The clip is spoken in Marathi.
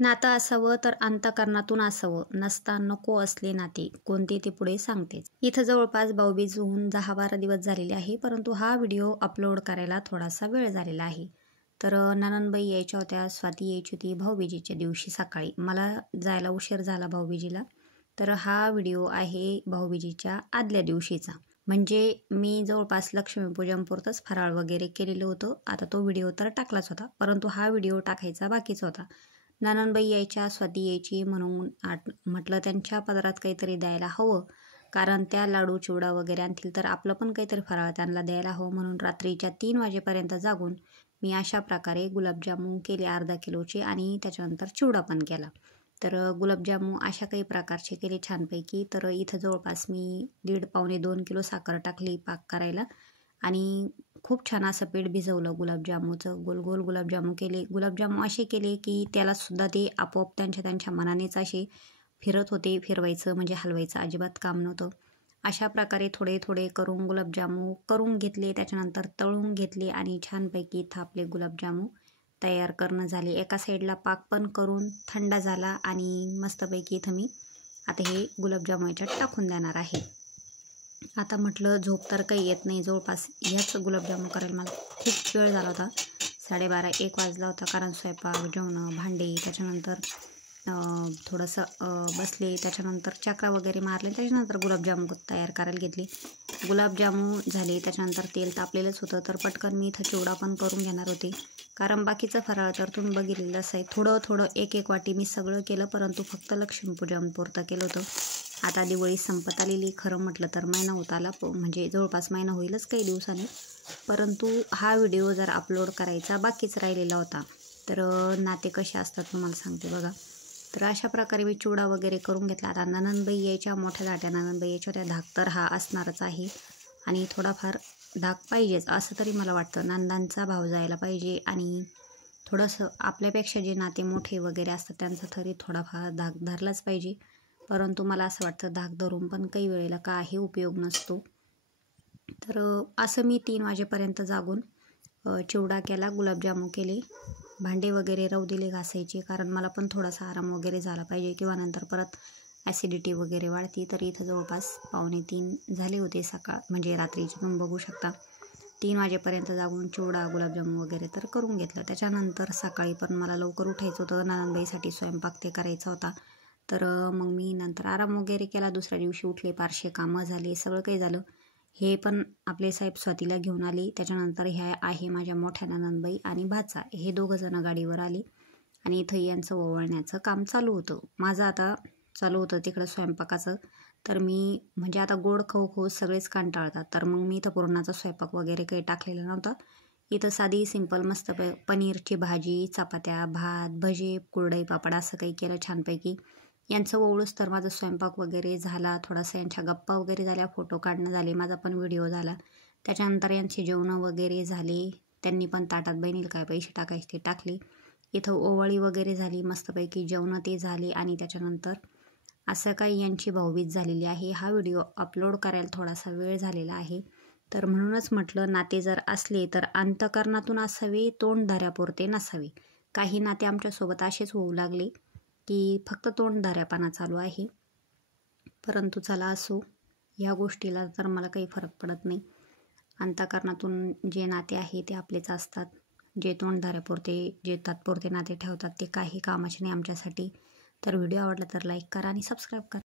नातं असावं तर अंतःकरणातून असावं, नसता नको असले नाते कोणते ते पुढे सांगतेच. इथं जवळपास भाऊबीज होऊन 10-12 दिवस झालेले आहे, परंतु हा व्हिडिओ अपलोड करायला थोडासा वेळ झालेला आहे. तर नणंदबाई यायच्या होत्या, स्वाती यायची होती भाऊबीजेच्या दिवशी सकाळी. मला जायला उशीर झाला भाऊबीजेला. तर हा व्हिडिओ आहे भाऊबीजेच्या आदल्या दिवशीचा. म्हणजे मी जवळपास लक्ष्मीपूजनपुरतंच फराळ वगैरे केलेलं होतं. आता तो व्हिडिओ तर टाकलाच होता, परंतु हा व्हिडिओ टाकायचा बाकीच होता. नणंदबाई यायच्या, स्वाती यायची म्हणून म्हटलं त्यांच्या पदरात काहीतरी द्यायला हवं, कारण त्या लाडू चिवडा वगैरे आणतील तर आपलं पण काहीतरी फराळ त्यांना द्यायला हवं. म्हणून रात्रीच्या 3 वाजेपर्यंत जागून मी अशा प्रकारे गुलाबजामुन केले अर्धा किलोचे आणि त्याच्यानंतर चिवडा पण केला. तर गुलाबजामुन अशा काही प्रकारचे केले छानपैकी. तर इथं जवळपास मी 1.5-2 किलो साखर टाकली पाक करायला आणि खूप छान असं पीठ भिजवलं गुलाबजामुचं. गोल गोल गुलाबजामुन केले. गुलाबजामुन असे केले की त्यालासुद्धा ते आपोआप त्यांच्या मनानेच असे फिरत होते. फिरवायचं म्हणजे हलवायचं अजिबात काम नव्हतं. अशा प्रकारे थोडे थोडे करून गुलाबजामुन करून घेतले. त्याच्यानंतर तळून घेतले आणि छानपैकी थापले गुलाबजामुन तयार करणं झाले. एका साईडला पाक पण करून थंड झाला आणि मस्तपैकी इथं मी आता हे गुलाबजामुन याच्यात टाकून देणार आहे. आता म्हटलं झोप तर काही येत नाही, जवळपास ह्याच गुलाबजामुन करायला मला खूप वेळ झाला होता. 12:30-1 वाजला होता, कारण स्वयंपाक, जेवणं, भांडे, त्याच्यानंतर थोडंसं बसले, त्याच्यानंतर चकरा वगैरे मारले, त्याच्यानंतर गुलाबजामुन तयार करायला घेतले. गुलाबजामुन झाले, त्याच्यानंतर तेल तापलेलंच होतं, तर पटकन मी इथं चिवडा पण करून घेणार होते. कारण बाकीचं फराळ तर तुम्ही बघितलेलंच आहे. थोडं थोडं एक वाटी मी सगळं केलं, परंतु फक्त लक्ष्मीपूजनपुरतं केलं होतं. आता दिवाळी संपत आलेली, खरं म्हटलं तर महिना होत आला, म्हणजे जवळपास महिना होईलच काही दिवसांनी. परंतु हा व्हिडिओ जर अपलोड करायचा बाकीच राहिलेला होता. तर नाते कसे असतात तुम्हाला सांगते बघा. तर अशा प्रकारे मी चिवडा वगैरे करून घेतला. आता नणंदबाई यायच्या, मोठ्या धाट्या नणंदबाई यायच्या होत्या. धाक तर हा असणारच आहे आणि थोडाफार धाक पाहिजेच असं तरी मला वाटतं. नंदांचा भाव जायला पाहिजे आणि थोडंसं आपल्यापेक्षा जे नाते मोठे वगैरे असतात त्यांचा तरी थोडाफार धाक धरलाच पाहिजे. परंतु मला असं वाटतं धाक धरून पण काही वेळेला काही उपयोग नसतो. तर असं मी 3 वाजेपर्यंत जागून चिवडा केला, गुलाबजामुन केले, भांडे वगैरे राहू दिले घासायचे, कारण मला पण थोडासा आराम वगैरे झाला पाहिजे किंवा नंतर परत ॲसिडिटी वगैरे वाढती. तर इथं जवळपास 2:45 झाले होते सकाळ, म्हणजे रात्रीचे तुम्ही बघू शकता. 3 वाजेपर्यंत जागून चिवडा, गुलाबजामुन वगैरे तर करून घेतलं. त्याच्यानंतर सकाळी पण मला लवकर उठायचं होतं, नणंदबाईसाठी स्वयंपाक ते करायचा होता. तर मग मी नंतर आराम वगैरे केला. दुसऱ्या दिवशी उठले, फारसे कामं झाले, सगळं काही झालं. हे पण आपले साहेब स्वातीला घेऊन आले. त्याच्यानंतर ह्या आहे माझ्या मोठ्या नणंदबाई आणि भाचा, हे दोघंजणं गाडीवर आले आणि इथं यांचं ओवाळण्याचं काम चालू होतं. माझं आता चालू होतं तिकडं स्वयंपाकाचं. तर मी म्हणजे आता गोड खाऊ सगळेच कंटाळतात, तर मग मी इथं पुरणाचा स्वयंपाक वगैरे काही टाकलेला नव्हता. इथं साधी सिंपल मस्त पनीरची भाजी, चपात्या, भात, भजे, कुरडई, पापड असं काही केलं छानपैकी. यांचं ओवळूच तर माझा स्वयंपाक वगैरे झाला. थोडासा यांच्या गप्पा वगैरे झाल्या, फोटो काढणं झाले, माझा पण व्हिडिओ झाला. त्याच्यानंतर यांचे जेवणं वगैरे झाले. त्यांनी पण ताटात बहिणीला काय पैसे टाकायचे ते टाकले. इथं ओवाळी वगैरे झाली, मस्तपैकी जेवणं ते झाले आणि त्याच्यानंतर असं काही यांची भाऊबीज झालेली आहे. हा व्हिडिओ अपलोड करायला थोडासा वेळ झालेला आहे. तर म्हणूनच म्हटलं नाते जर असले तर अंतःकरणातून असावे, तोंडधाऱ्यापुरते नसावे. काही नाते आमच्यासोबत असेच होऊ लागले की फक्त तोंडधाऱ्यापणा चालू आहे. परंतु चला असो, या गोष्टीला तर मला काही फरक पडत नाही. अंतःकरणातून जे नाते आहे ते आपलेच असतात. जे तोंडधाऱ्यापुरते, जे तात्पुरते नाते ठेवतात ते काही कामाचे नाही आमच्यासाठी. तर व्हिडिओ आवडला तर लाईक करा आणि सबस्क्राईब करा.